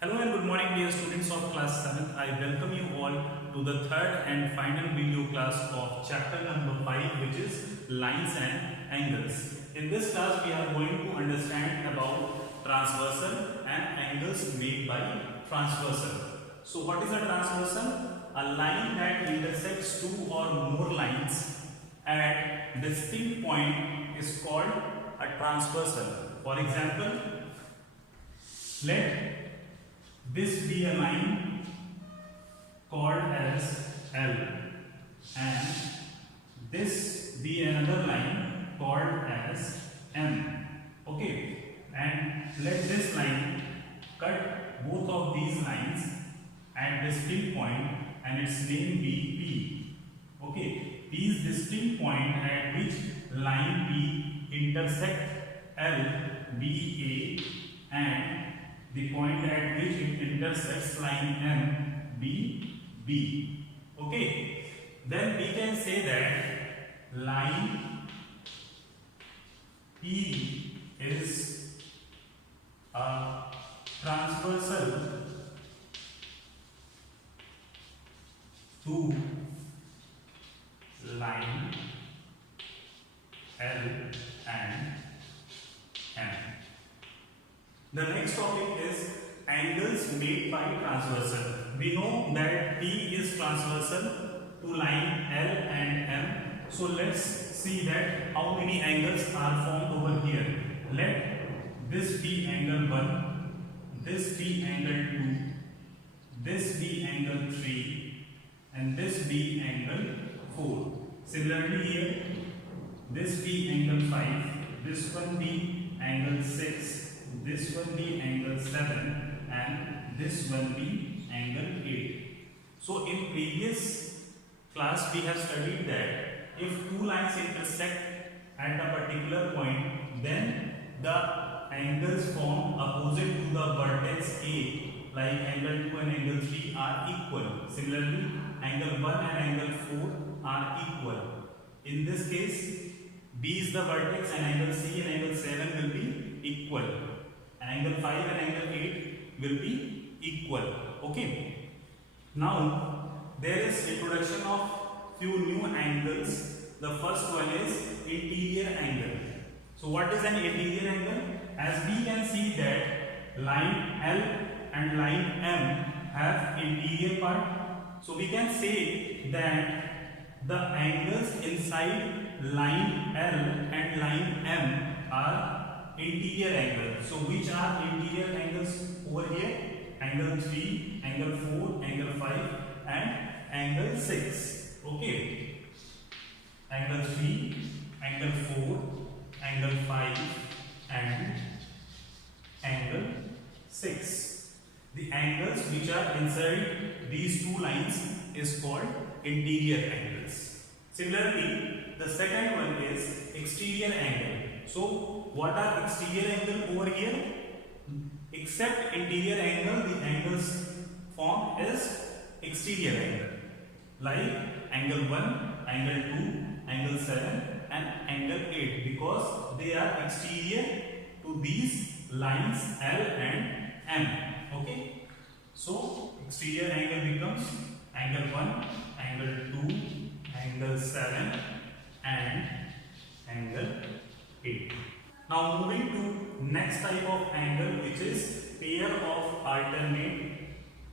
Hello and good morning dear students of class 7th. I welcome you all to the third and final video class of chapter number 5, which is lines and angles. In this class we are going to understand about transversal and angles made by transversal. So what is a transversal? A line that intersects two or more lines at distinct point is called a transversal. For example, let this be a line called as L and this be another line called as M. Okay, and let this line cut both of these lines at distinct point and its name be P. Okay, these distinct point at which line P intersect L, B, A, and the point at which it intersects line M, B, B. Okay, then we can say that line P is a transversal to line L and M. The next topic is angles made by transversal. We know that P is transversal to line L and M. So let's see that how many angles are formed over here. Let this be angle 1, this be angle 2, this be angle 3, and this be angle 4. Similarly here, this be angle 5, this one be angle 6, this one be angle 7, and this one be angle 8. So in previous class we have studied that if two lines intersect at a particular point, then the angles formed opposite to the vertex A, like angle 2 and angle 3, are equal. Similarly, angle 1 and angle 4 are equal. In this case, B is the vertex and angle C and angle 7 will be equal. Angle 5 and angle 8 will be equal. Okay. Now there is introduction of few new angles. The first one is interior angle. So what is an interior angle? As we can see that line L and line M have interior part. So we can say that the angles inside line L and line M are interior angles. So which are interior angles over here? Angle 3, angle 4, angle 5 and angle 6. Okay. Angle 3, angle 4, angle 5 and angle 6. The angles which are inside these two lines is called interior angles. Similarly, the second one is exterior angle. So what are exterior angle over here? Except interior angle, the angles formed is exterior angle, like angle 1, angle 2, angle 7 and angle 8, because they are exterior to these lines L and M. Okay, so exterior angle becomes angle 1, angle 2, angle 7 and angle 8. Now moving to next type of angle, which is pair of alternate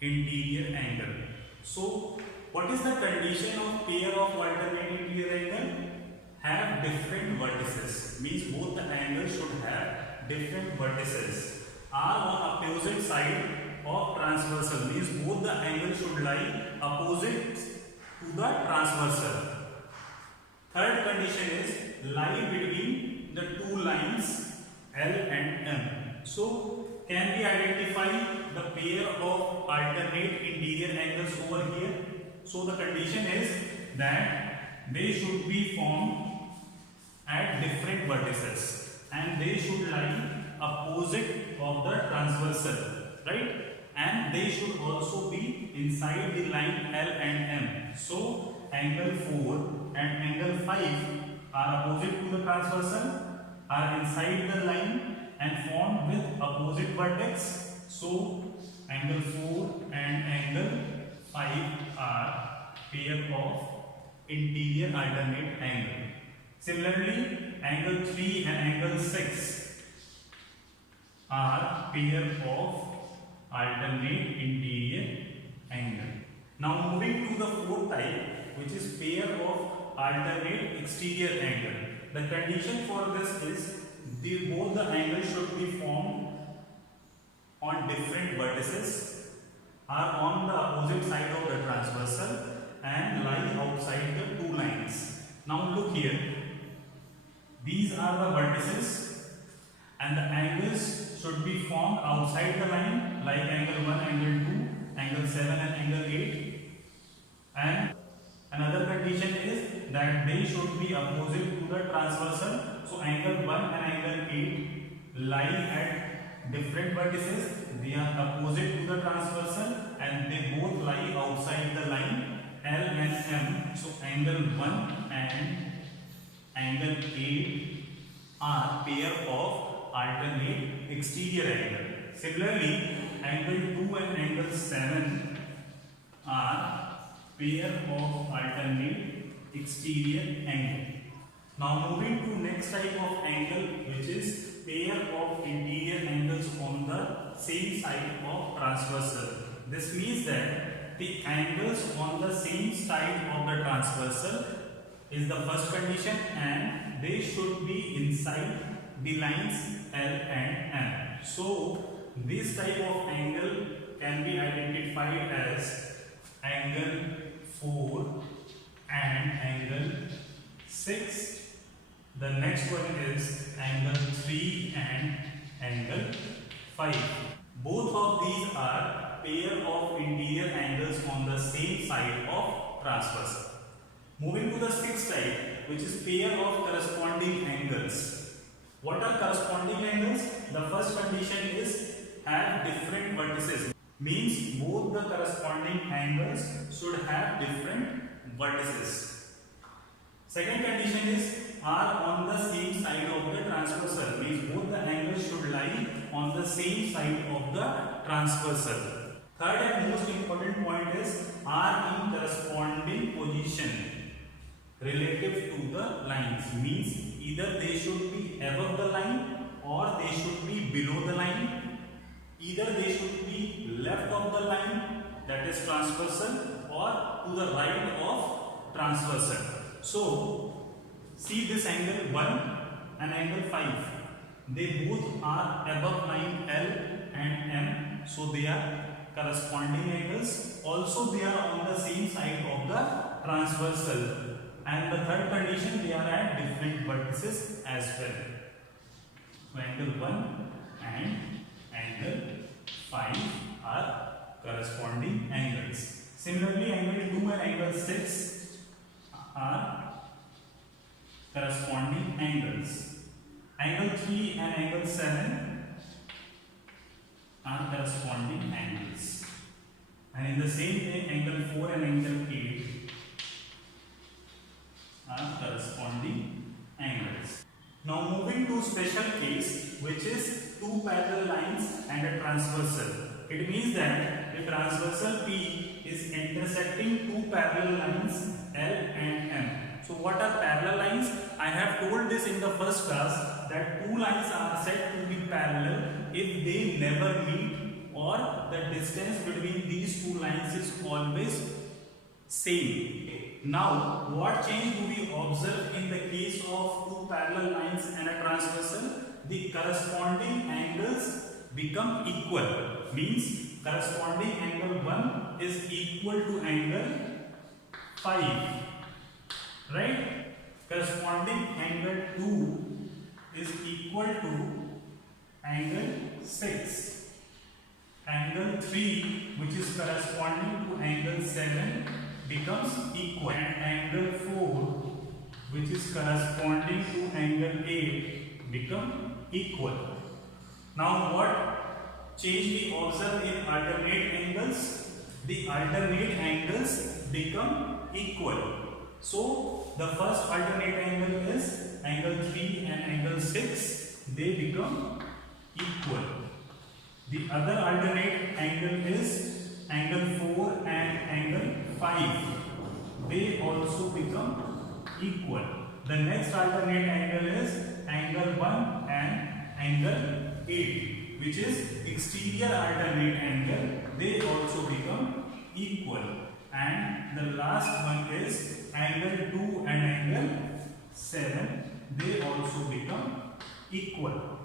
interior angle. So what is the condition of pair of alternate interior angle? Have different vertices, means both the angles should have different vertices, are on opposite side of transversal, means both the angles should lie opposite to the transversal. Third condition is lie between the two lines L and M. So can we identify the pair of alternate interior angles over here? So the condition is that they should be formed at different vertices and they should lie opposite of the transversal, right? And they should also be inside the line L and M. So angle 4 and angle 5 are opposite to the transversal, are inside the line and formed with opposite vertex. So angle 4 and angle 5 are pair of interior alternate angle. Similarly, angle 3 and angle 6 are pair of alternate interior angle. Now moving to the fourth type, which is pair of alternate exterior angle. The condition for this is both the angles should be formed on different vertices, are on the opposite side of the transversal and lie outside the two lines. Now look here, these are the vertices and the angles should be formed outside the line, like angle 1, angle 2, angle 7 and angle 8. And another condition is that they should be opposite to the transversal. So angle 1 and angle 8 lie at different vertices. They are opposite to the transversal and they both lie outside the line L and M. So angle 1 and angle 8 are pair of alternate exterior angle. Similarly, angle 2 and angle 7 are pair of alternate exterior angle. Now moving to next type of angle, which is pair of interior angles on the same side of transversal. This means that the angles on the same side of the transversal is the first condition and they should be inside the lines L and M. So this type of angle can be identified as angle 4 and angle 6. The next one is angle 3 and angle 5. Both of these are pair of interior angles on the same side of transversal. Moving to the sixth type, which is pair of corresponding angles. What are corresponding angles? The first condition is have different vertices. Means both the corresponding angles should have different vertices. Second condition is are on the same side of the transversal. Means both the angles should lie on the same side of the transversal. Third and most important point is are in corresponding position relative to the lines. Means either they should be above the line or they should be below the line. Either they should be left of the line, that is transversal, or to the right of transversal. So see this angle 1 and angle 5. They both are above line L and M. So they are corresponding angles. Also they are on the same side of the transversal. And the third condition, they are at different vertices as well. So angle 1 and angle 5 are corresponding angles. Similarly, angle 2 and angle 6 are corresponding angles. Angle 3 and angle 7 are corresponding angles. And in the same way, angle 4 and angle 8 are corresponding angles. Now moving to special case, which is two parallel lines and a transversal. It means that the transversal P is intersecting two parallel lines L and M. So what are parallel lines? I have told this in the first class that two lines are said to be parallel if they never meet or the distance between these two lines is always same. Now, what change do we observe in the case of two parallel lines and a transversal? The corresponding angles become equal. Means corresponding angle 1 is equal to angle 5. Right? Corresponding angle 2 is equal to angle 6. Angle 3, which is corresponding to angle 7, becomes equal, and angle 4, which is corresponding to angle 8, become equal. Now what change we observe in alternate angles? The alternate angles become equal. So the first alternate angle is angle 3 and angle 6, they become equal. The other alternate angle is equal. The next alternate angle is angle 1 and angle 8, which is exterior alternate angle. They also become equal. And the last one is angle 2 and angle 7. They also become equal.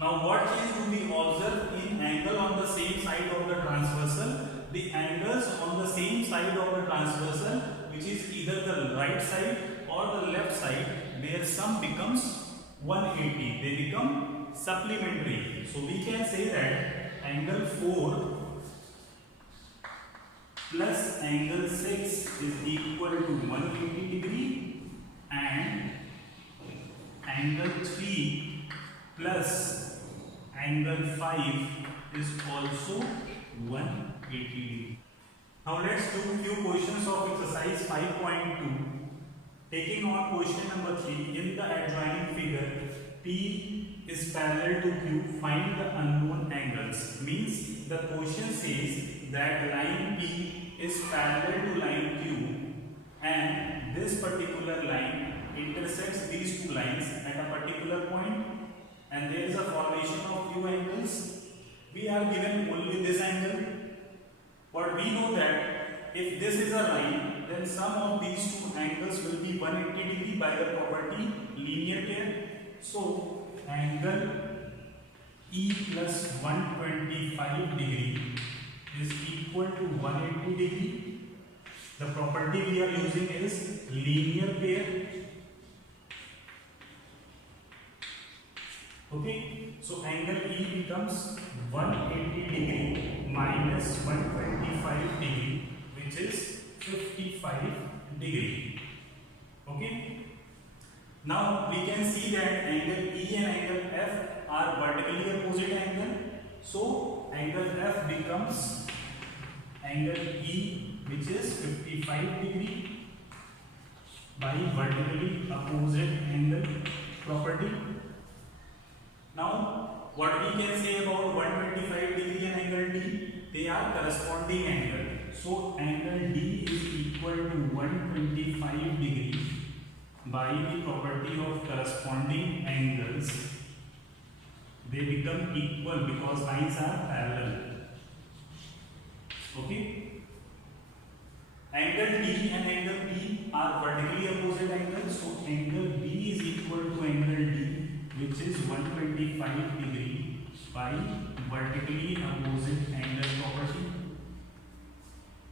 Now what change do we observe in angle on the same side of the transversal? The angles on the same side of the transversal, which is either the right side or the left side, their sum becomes 180. They become supplementary. So we can say that angle 4 plus angle 6 is equal to 180 degree, and angle 3 plus angle 5 is also 180 degree. Now let's do few questions of exercise 5.2. Taking on question number 3, in the adjoining figure, P is parallel to Q, find the unknown angles. Means the question says that line P is parallel to line Q, and this particular line intersects these two lines at a particular point, and there is a formation of few angles. We are given only this angle, but we know that if this is a line, then sum of these two angles will be 180 degree by the property linear pair. So angle E plus 125 degree is equal to 180 degree. The property we are using is linear pair. Okay, so angle E becomes 180 degree minus 125 degree, which is 55 degree. Okay, now we can see that angle E and angle F are vertically opposite angle. So angle F becomes angle E, which is 55 degree by vertically opposite angle property. Now what we can say about 125 degree and angle D? They are corresponding angle. So angle D is equal to 125 degree by the property of corresponding angles. They become equal because lines are parallel. Okay. Angle D and angle B are vertically opposite angles. So angle B is equal to angle D, which is 125 degree by vertically opposite angle property.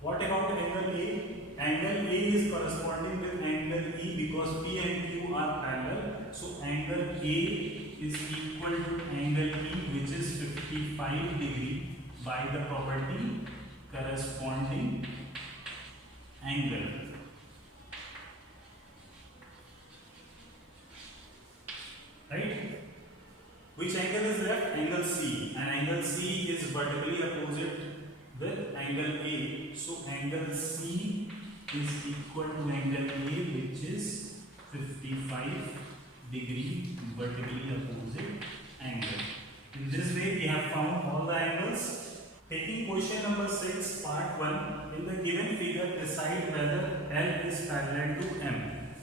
What about angle A? Angle A is corresponding with angle E because P and Q are parallel. So angle A is equal to angle E, which is 55 degree by the property corresponding angle. Right? Which angle is left? Angle C. And angle C is vertically opposite with angle A. So angle C is equal to angle A, which is 55 degree vertically opposite angle. In this way we have found all the angles. Taking question number 6, part 1. In the given figure, decide whether L is parallel to M.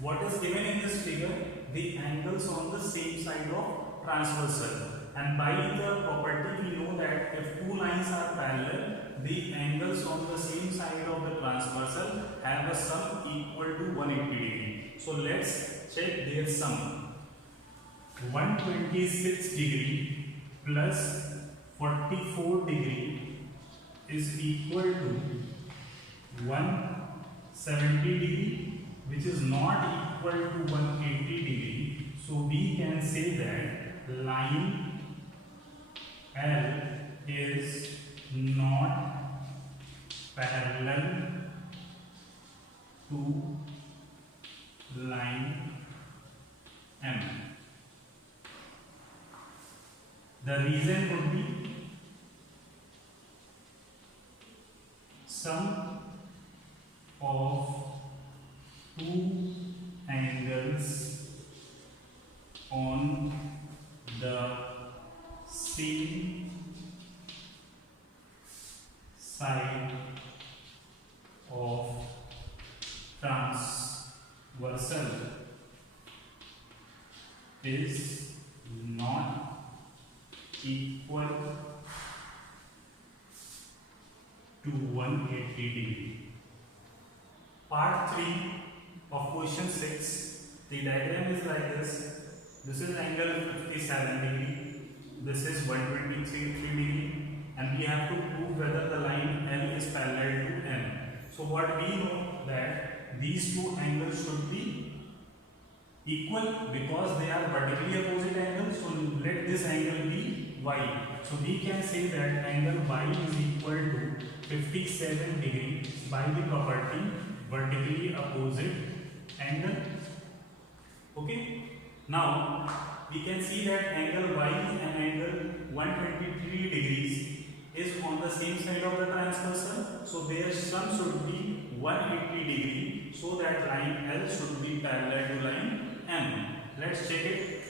What is given in this figure? The angles on the same side of transversal. And by the property we know that if two lines are parallel, the angles on the same side of the transversal have a sum equal to 180 degree. So let's check their sum. 126 degree plus 44 degree is equal to 170 degree, which is not equal to 180 degree. So we can say that line L is not parallel to line M. The reason would be sum of two angles on the same side of transversal to 180 degree. Part 3 of question 6. The diagram is like this. This is angle 57 degree. This is 123 degree. And we have to prove whether the line L is parallel to M. So what we know that these two angles should be equal because they are vertically opposite angles. So let this angle be Y. So we can say that angle Y is equal to 57 degree by the property vertically opposite angle. Okay. Now we can see that angle Y and angle 123 degrees is on the same side of the transversal. So their sum should be 180 degree. So that line L should be parallel to line M. Let's check it.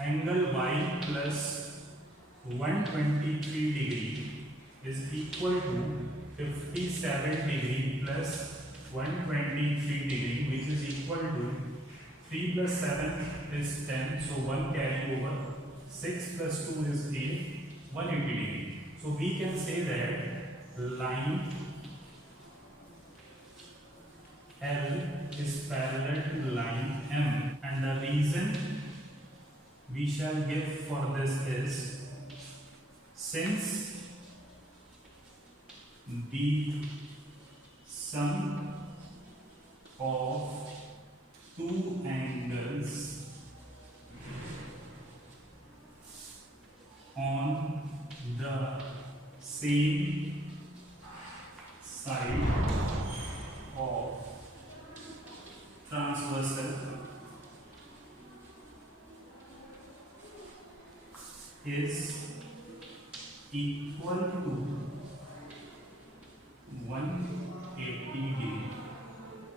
Angle Y plus 123 degree is equal to 57 degree plus 123 degree, which is equal to 3 plus 7 is 10, so 1 carry over, 6 plus 2 is 8, 180 degree. So we can say that line L is parallel to line M, and the reason we shall give for this is since the sum of two angles on the same side of transversal is equal to 180 degree.